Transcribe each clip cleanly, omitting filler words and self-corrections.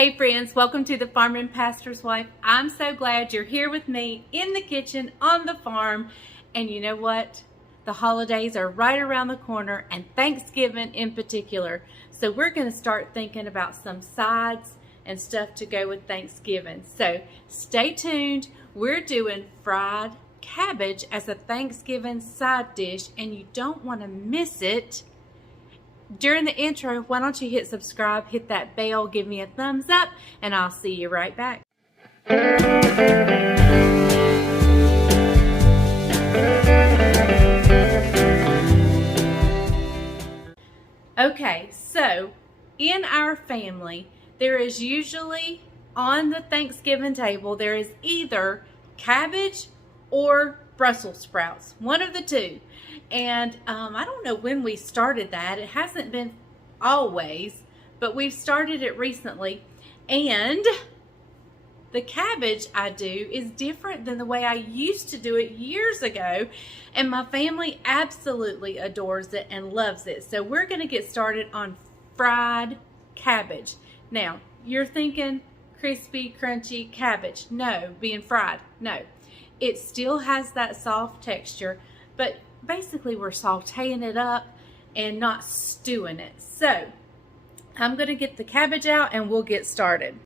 Hey friends, welcome to the Farming Pastor's Wife. I'm so glad you're here with me in the kitchen on the farm. And you know what? The holidays are right around the corner, and Thanksgiving in particular. So we're going to start thinking about some sides and stuff to go with Thanksgiving. So stay tuned. We're doing fried cabbage as a Thanksgiving side dish, and you don't want to miss it. During the intro, why don't you hit subscribe, hit that bell, give me a thumbs up, and I'll see you right back. Okay, so in our family, there is usually on the Thanksgiving table, there is either cabbage or Brussels sprouts, one of the two. And I don't know when we started that. It hasn't been always, but we've started it recently. And the cabbage I do is different than the way I used to do it years ago. And my family absolutely adores it and loves it. So we're going to get started on fried cabbage. Now, you're thinking crispy, crunchy cabbage. No, being fried. No. It still has that soft texture, but basically we're sauteing it up and not stewing it. So I'm going to get the cabbage out and we'll get started.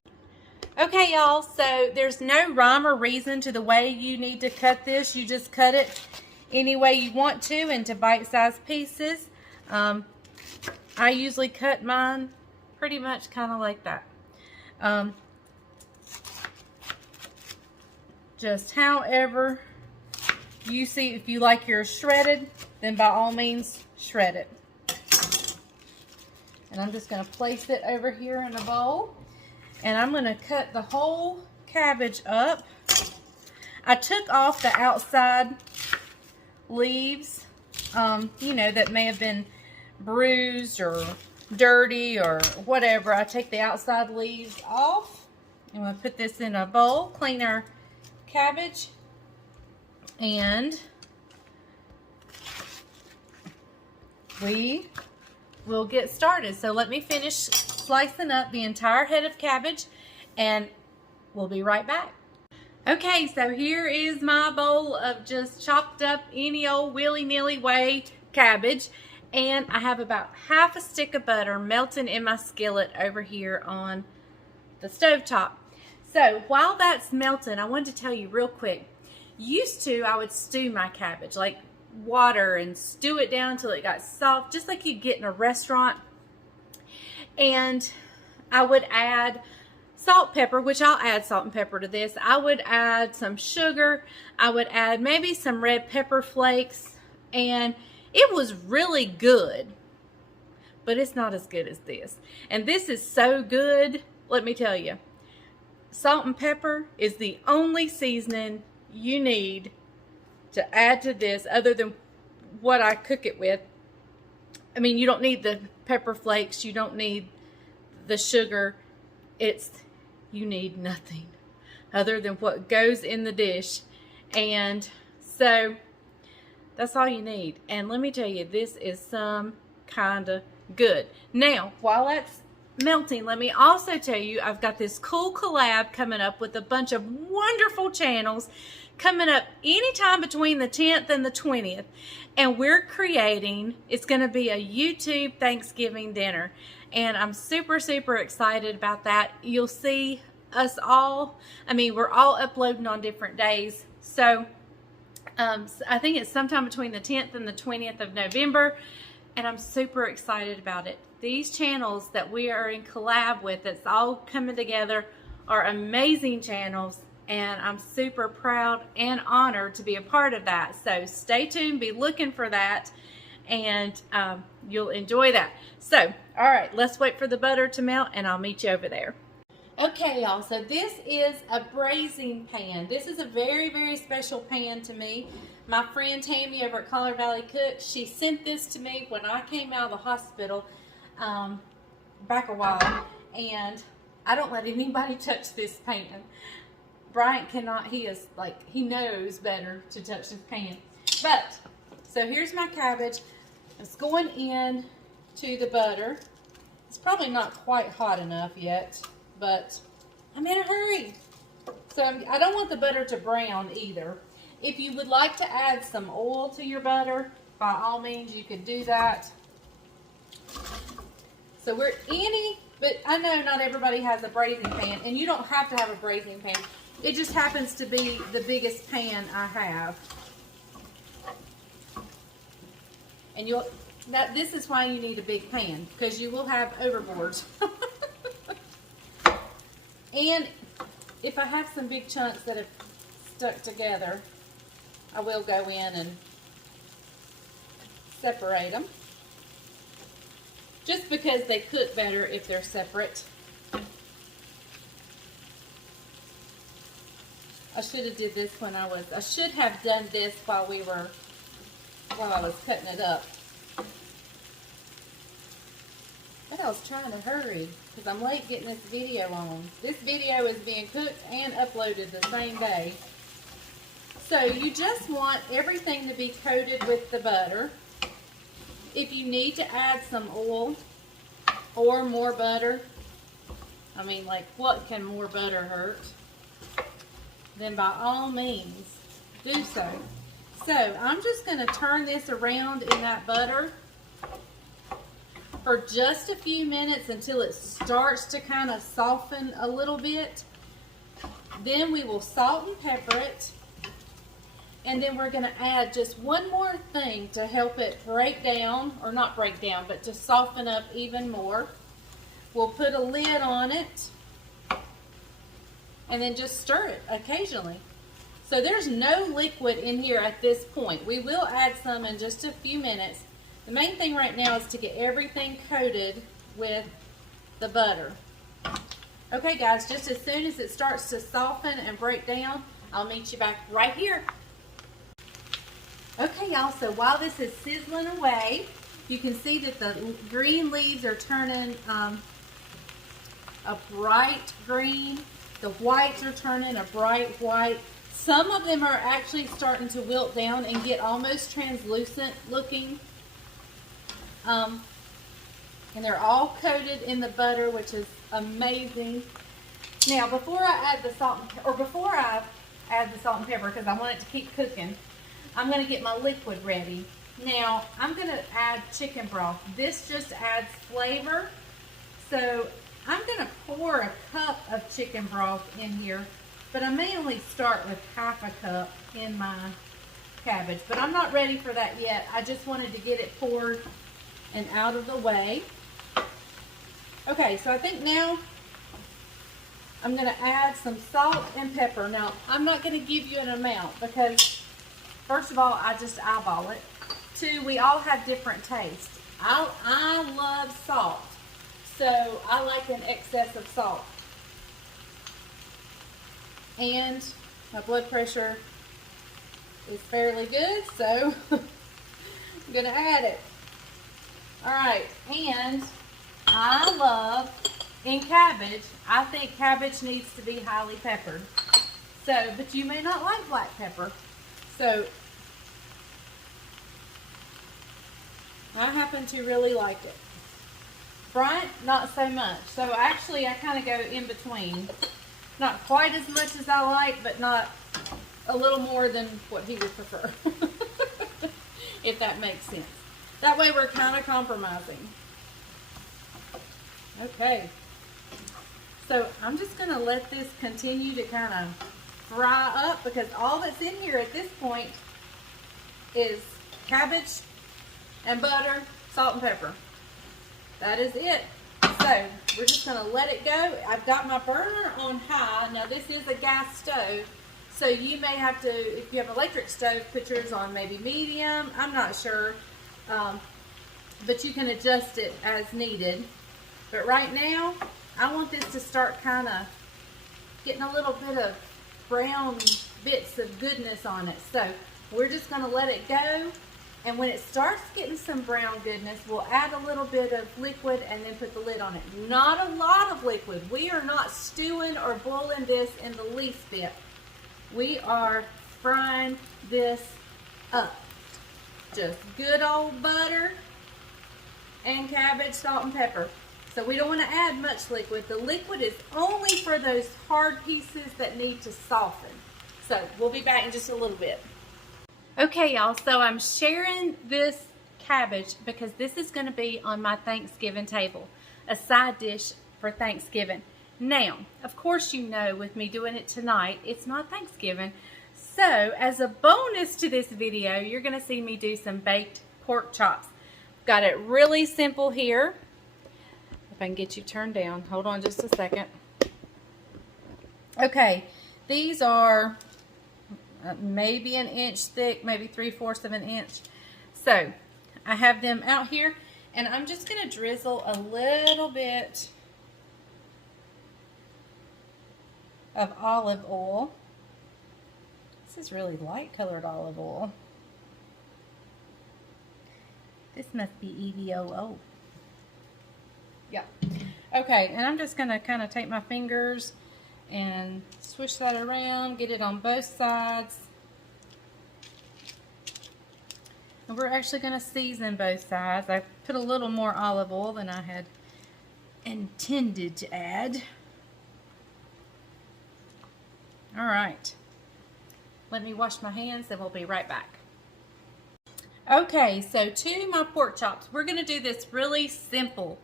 Okay, y'all, so there's no rhyme or reason to the way you need to cut this. You just cut it any way you want to into bite-sized pieces. I usually cut mine pretty much kind of like that. Just however you see. If you like yours shredded, then by all means shred it. And I'm just going to place it over here in a bowl. And I'm going to cut the whole cabbage up. I took off the outside leaves, you know, that may have been bruised or dirty or whatever. I take the outside leaves off. I'm going to put this in a bowl, clean our cabbage, and we will get started. So let me finish slicing up the entire head of cabbage and we'll be right back. Okay, so here is my bowl of just chopped up any old willy-nilly way cabbage, and I have about half a stick of butter melting in my skillet over here on the stove top. So while that's melting, I wanted to tell you real quick. Used to, I would stew my cabbage, like water, and stew it down until it got soft, just like you'd get in a restaurant. And I would add salt, pepper, which I'll add salt and pepper to this. I would add some sugar. I would add maybe some red pepper flakes. And it was really good, but it's not as good as this. And this is so good, let me tell you. Salt and pepper is the only seasoning you need to add to this other than what I cook it with. I mean, you don't need the pepper flakes. You don't need the sugar. You need nothing other than what goes in the dish. And so that's all you need. And let me tell you, this is some kind of good. Now, while that's melting, let me also tell you I've got this cool collab coming up with a bunch of wonderful channels coming up anytime between the 10th and the 20th, and we're creating, it's going to be a YouTube Thanksgiving dinner, and I'm super excited about that. You'll see us all, I mean, we're all uploading on different days, so I think it's sometime between the 10th and the 20th of November, and I'm super excited about it. These channels that we are in collab with, that's all coming together, are amazing channels, and I'm super proud and honored to be a part of that. So stay tuned, be looking for that, and you'll enjoy that. So, all right, let's wait for the butter to melt, and I'll meet you over there. Okay, y'all, so this is a braising pan. This is a very special pan to me. My friend Tammy over at Collar Valley Cooks, she sent this to me when I came out of the hospital back a while, and I don't let anybody touch this pan. Bryant cannot, he knows better to touch this pan. But, so here's my cabbage. It's going in to the butter. It's probably not quite hot enough yet. but I'm in a hurry. So I don't want the butter to brown either. If you would like to add some oil to your butter, by all means you could do that. So but I know not everybody has a braising pan, and you don't have to have a braising pan. It just happens to be the biggest pan I have. And this is why you need a big pan, because you will have overboards. And if I have some big chunks that have stuck together, I will go in and separate them. Just because they cook better if they're separate. I should have did this I should have done this while I was cutting it up. But I was trying to hurry because I'm late getting this video on. This video is being cooked and uploaded the same day. So you just want everything to be coated with the butter. If you need to add some oil or more butter, I mean, like, what can more butter hurt? Then by all means, do so. So I'm just going to turn this around in that butter for just a few minutes until it starts to kind of soften a little bit. Then we will salt and pepper it. And then we're going to add just one more thing to help it break down, or not break down, but to soften up even more. We'll put a lid on it and then just stir it occasionally. So there's no liquid in here at this point. We will add some in just a few minutes. The main thing right now is to get everything coated with the butter. Okay guys, just as soon as it starts to soften and break down, I'll meet you back right here. Okay y'all, so while this is sizzling away, you can see that the green leaves are turning a bright green. The whites are turning a bright white. Some of them are actually starting to wilt down and get almost translucent looking. And they're all coated in the butter, which is amazing. Now, before I add the salt and pepper, because I want it to keep cooking, I'm going to get my liquid ready. Now, I'm going to add chicken broth. This just adds flavor. So, I'm going to pour a cup of chicken broth in here, but I may only start with half a cup in my cabbage. But I'm not ready for that yet. I just wanted to get it poured and out of the way. Okay, so I think now I'm going to add some salt and pepper. Now, I'm not going to give you an amount because, first of all, I just eyeball it. Two, we all have different tastes. I love salt, so I like an excess of salt. And my blood pressure is fairly good, so I'm going to add it. All right, and I love, in cabbage, I think cabbage needs to be highly peppered. So, but you may not like black pepper. So, I happen to really like it. Bryant, not so much. So actually, I kind of go in between. Not quite as much as I like, but not a little more than what he would prefer. If that makes sense. That way we're kind of compromising. Okay. So I'm just going to let this continue to kind of fry up, because all that's in here at this point is cabbage and butter, salt and pepper. That is it. So we're just going to let it go. I've got my burner on high. Now this is a gas stove, so you may have to, if you have an electric stove, put yours on maybe medium. I'm not sure, but you can adjust it as needed. But right now, I want this to start kind of getting a little bit of brown bits of goodness on it. So we're just going to let it go. And when it starts getting some brown goodness, we'll add a little bit of liquid and then put the lid on it. Not a lot of liquid. We are not stewing or boiling this in the least bit. We are frying this up. Just good old butter and cabbage, salt and pepper. So we don't want to add much liquid. The liquid is only for those hard pieces that need to soften. So we'll be back in just a little bit. Okay, y'all, so I'm sharing this cabbage because this is going to be on my Thanksgiving table, a side dish for Thanksgiving. Now, of course, you know, with me doing it tonight, it's not Thanksgiving. So, as a bonus to this video, you're going to see me do some baked pork chops. Got it really simple here. If I can get you turned down. Hold on just a second. Okay, these are maybe an inch thick, maybe 3/4 of an inch. So, I have them out here, and I'm just going to drizzle a little bit of olive oil. This is really light colored olive oil. This must be EVOO. Yeah. Okay, and I'm just going to kind of take my fingers and swish that around, get it on both sides. And we're actually going to season both sides. I put a little more olive oil than I had intended to add. All right. Let me wash my hands and we'll be right back. Okay, so to my pork chops, we're going to do this really simple.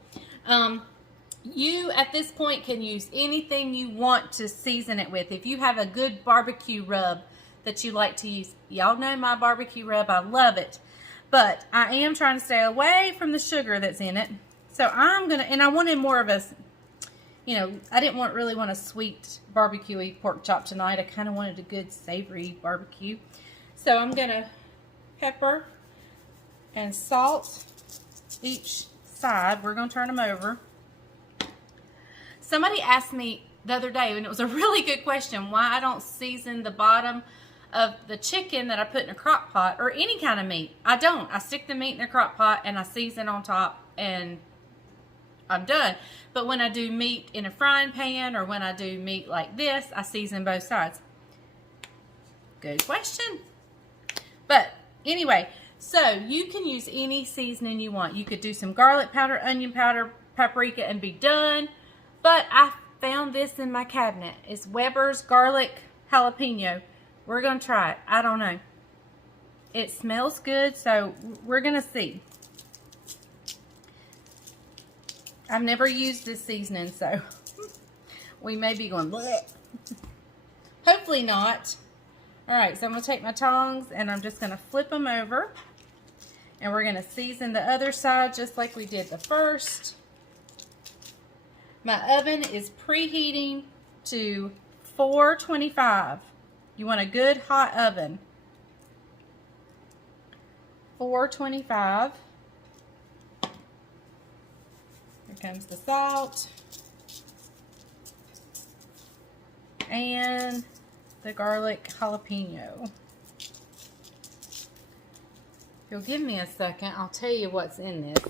You, at this point, can use anything you want to season it with. If you have a good barbecue rub that you like to use, y'all know my barbecue rub, I love it. But I am trying to stay away from the sugar that's in it. So I'm going to, and I wanted more of a, you know, I didn't really want a sweet barbecue-y pork chop tonight. I kind of wanted a good savory barbecue. So I'm going to pepper and salt each side. We're going to turn them over. Somebody asked me the other day, and it was a really good question, why I don't season the bottom of the chicken that I put in a crock pot or any kind of meat. I don't. I stick the meat in the crock pot and I season on top and I'm done. But when I do meat in a frying pan or when I do meat like this, I season both sides. Good question. But anyway, so you can use any seasoning you want. You could do some garlic powder, onion powder, paprika, and be done. But I found this in my cabinet. It's Weber's garlic jalapeno. We're going to try it. I don't know. It smells good, so we're going to see. I've never used this seasoning, so we may be going bleh. Hopefully not. Alright, so I'm going to take my tongs and I'm just going to flip them over. And we're going to season the other side just like we did the first. My oven is preheating to 425. You want a good hot oven. 425. Here comes the salt. And the garlic jalapeno. If you'll give me a second, I'll tell you what's in this.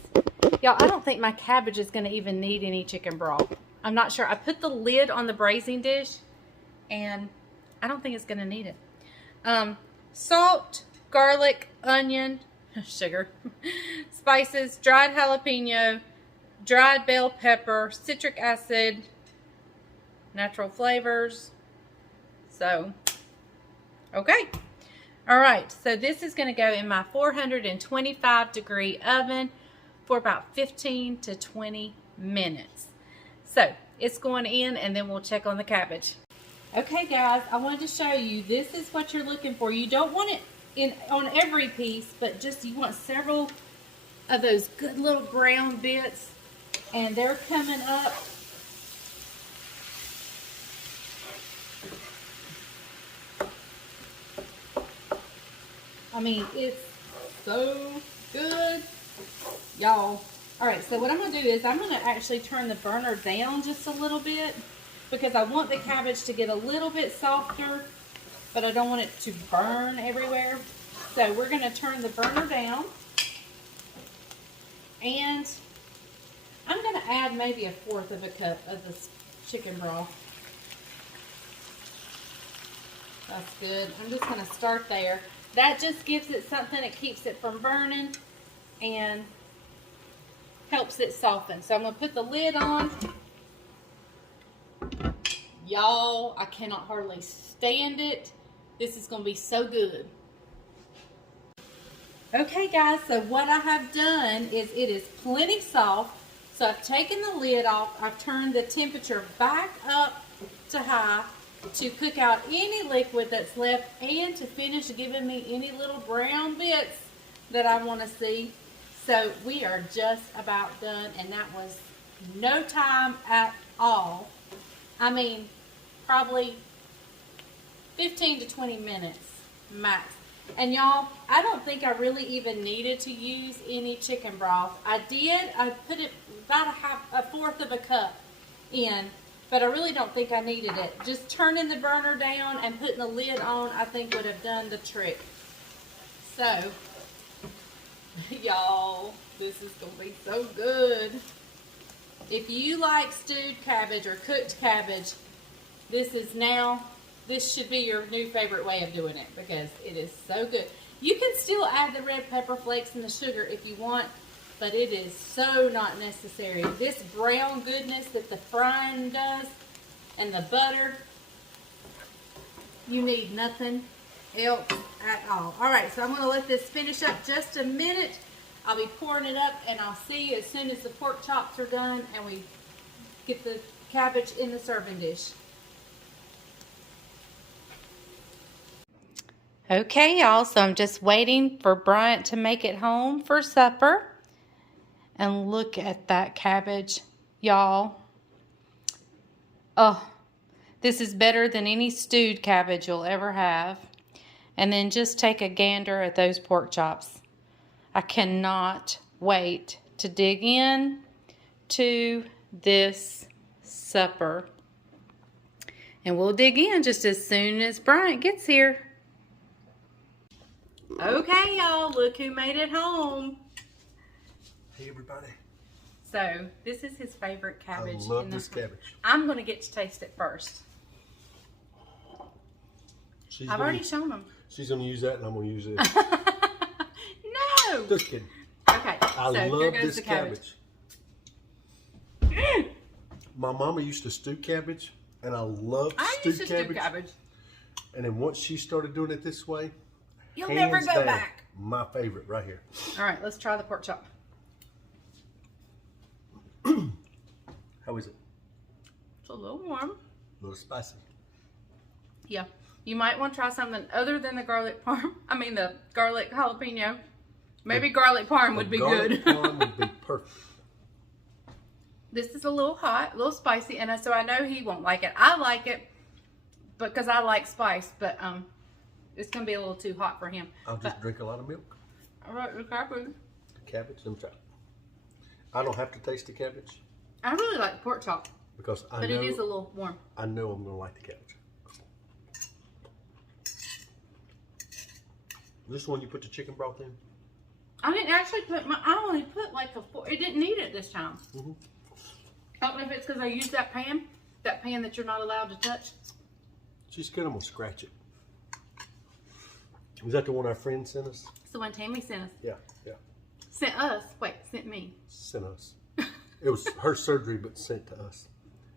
Y'all, I don't think my cabbage is going to even need any chicken broth. I'm not sure. I put the lid on the braising dish, and I don't think it's going to need it. Salt, garlic, onion, sugar, spices, dried jalapeno, dried bell pepper, citric acid, natural flavors. So, okay. All right, so this is going to go in my 425 degree oven for about 15 to 20 minutes. So, it's going in and then we'll check on the cabbage. Okay guys, I wanted to show you, this is what you're looking for. You don't want it on every piece, but just you want several of those good little brown bits, and they're coming up. I mean, it's so good, y'all. All right, so what I'm going to do is I'm going to actually turn the burner down just a little bit because I want the cabbage to get a little bit softer, but I don't want it to burn everywhere. So we're going to turn the burner down, and I'm going to add maybe 1/4 of a cup of this chicken broth. That's good. I'm just going to start there. That just gives it something. It keeps it from burning, and helps it soften. So I'm going to put the lid on. Y'all, I cannot hardly stand it. This is going to be so good. Okay guys, so what I have done is it is plenty soft. So I've taken the lid off. I've turned the temperature back up to high to cook out any liquid that's left and to finish giving me any little brown bits that I want to see. So we are just about done, and that was no time at all. I mean, probably 15 to 20 minutes max. And y'all, I don't think I really even needed to use any chicken broth. I put it about a fourth of a cup in, but I really don't think I needed it. Just turning the burner down and putting the lid on, I think would have done the trick. So, y'all, this is going to be so good. If you like stewed cabbage or cooked cabbage, this should be your new favorite way of doing it because it is so good. You can still add the red pepper flakes and the sugar if you want, but it is so not necessary. This brown goodness that the frying does and the butter, you need nothing else at all. All right, so I'm going to let this finish up just a minute. I'll be pouring it up, and I'll see you as soon as the pork chops are done and we get the cabbage in the serving dish. Okay, y'all, so I'm just waiting for Bryant to make it home for supper. And look at that cabbage, y'all. Oh, this is better than any stewed cabbage you'll ever have. And then just take a gander at those pork chops. I cannot wait to dig in to this supper. And we'll dig in just as soon as Bryant gets here. Okay, y'all, look who made it home. Hey, everybody. So, this is his favorite cabbage. I love this cabbage. I'm going to get to taste it first. I've already shown him. She's going to use that, and I'm going to use this. No! Just kidding. Okay, I love this cabbage. My mama used to stew cabbage, and I love stewed cabbage. And then once she started doing it this way, you'll never go back. My favorite right here. All right, let's try the pork chop. How is it? It's a little warm. A little spicy. Yeah. You might want to try something other than the garlic parm. I mean the garlic jalapeno. Maybe garlic parm would be good. Garlic parm would be perfect. This is a little hot, a little spicy, and so I know he won't like it. I like it because I like spice, but it's going to be a little too hot for him. I'll just drink a lot of milk. All right, the cabbage. The cabbage, let me try. I don't have to taste the cabbage. I really like the pork chop. Because I know. But it is a little warm. I know I'm going to like the cabbage. This one you put the chicken broth in? I didn't actually put I only put like it didn't need it this time. Mm-hmm. I don't know if it's because I used that pan that you're not allowed to touch. Just get them and scratch it. Was that the one our friend sent us? It's the one Tammy sent us. Yeah, yeah. Sent us? Wait, sent me. Sent us. It was her surgery, but sent to us.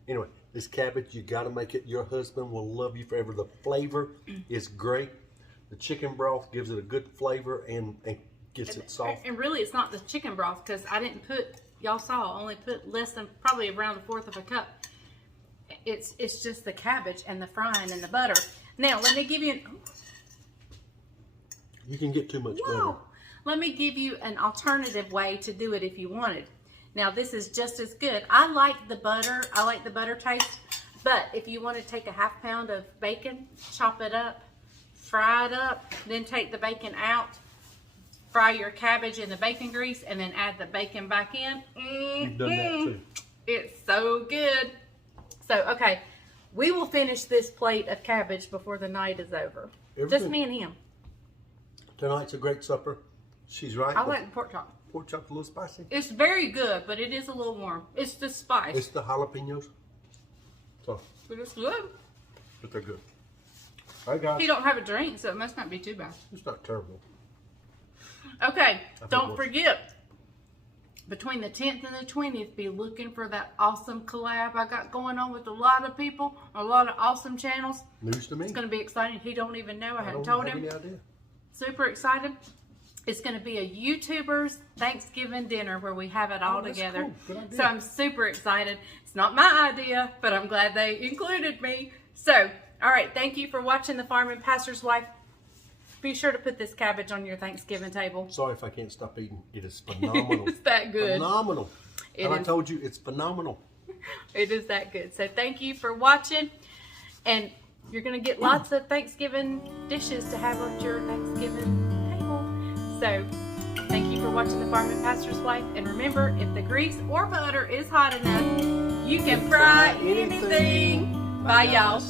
Anyway, this cabbage, you got to make it. Your husband will love you forever. The flavor is great. The chicken broth gives it a good flavor and gets it soft. And really, it's not the chicken broth because I didn't put, y'all saw, I only put less than probably around a fourth of a cup. It's just the cabbage and the frying and the butter. Now, let me give you you can get too much butter. Let me give you an alternative way to do it if you wanted. Now, this is just as good. I like the butter. I like the butter taste. But if you want to take a ½ pound of bacon, chop it up, fry it up, then take the bacon out, fry your cabbage in the bacon grease, and then add the bacon back in. You've done that too. It's so good. So, okay, we will finish this plate of cabbage before the night is over. Just me and him. Tonight's a great supper. She's right. I like the pork chop. Pork chop's a little spicy. It's very good, but it is a little warm. It's the spice. It's the jalapenos. So, but it's good. But they're good. All right, guys. He don't have a drink, so it must not be too bad. It's not terrible. Okay, don't forget. between the 10th and the 20th, be looking for that awesome collab I got going on with a lot of people, a lot of awesome channels. News to me. It's going to be exciting. He don't even know. I hadn't don't told have him. any idea. Super excited. It's going to be a YouTuber's Thanksgiving dinner where we have it all that's together. cool. Good idea. So I'm super excited. It's not my idea, but I'm glad they included me. So, all right. Thank you for watching The Farm and Pastor's Wife. Be sure to put this cabbage on your Thanksgiving table. Sorry if I can't stop eating. It is phenomenal. It's that good. Phenomenal. It And I is. told you, it's phenomenal. It is that good. So thank you for watching. And you're going to get lots of Thanksgiving dishes to have on your Thanksgiving table. So thank you for watching The Farm and Pastor's Wife. And remember, if the grease or butter is hot enough, you can fry anything. Bye, y'all.